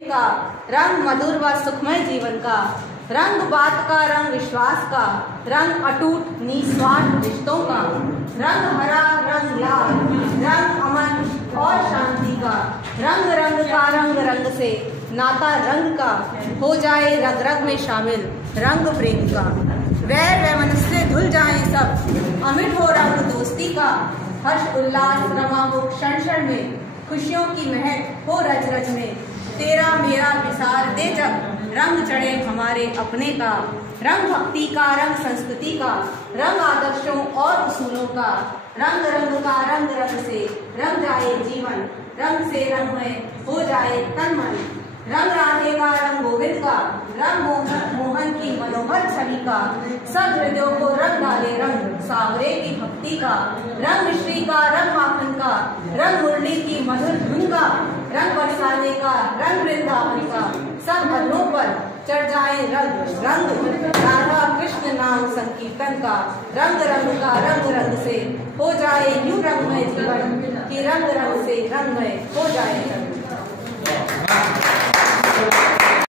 का रंग मधुर व सुखमय जीवन का, रंग बात का, रंग विश्वास का, रंग अटूट निस्वार्थ रिश्तों का, रंग हरा, रंग लाल, रंग अमन और शांति का, रंग रंग का, रंग रंग से नाता रंग का हो जाए, रग रग में शामिल रंग प्रेम का। वैर वैमन से धुल जाए सब, अमिट हो रंग दोस्ती का, हर्ष उल्लास रमा हो क्षण क्षण में, खुशियों की महक हो रज रज में। तेरा मेरा विसार दे जब, रंग चढ़े हमारे अपने का, रंग भक्ति का, रंग संस्कृति का, रंग आदर्शों और उसूलों का, रंग रंग का, रंग रंग से रंग जाए जीवन, रंग से रंगमय हो जाए तन मन। रंग राधे का, रंग गोविंद का, रंग मोहन की मनोहर छवि का, सब हृदयों को रंग डाले रंग सावरे की भक्ति का, रंग मिश्री का, रंग माखन का, रंग मुरली की मधुर धुन का, रंग बरसाने का, रंग वृंदावन का, सब बदनों पर चढ़ जाए रंग रंग राधा कृष्ण नाम संकीर्तन का, रंग रंग का, रंग रंग से हो जाए यूं रंगमय जीवन कि रंग रंग से रंगमय हो जाए।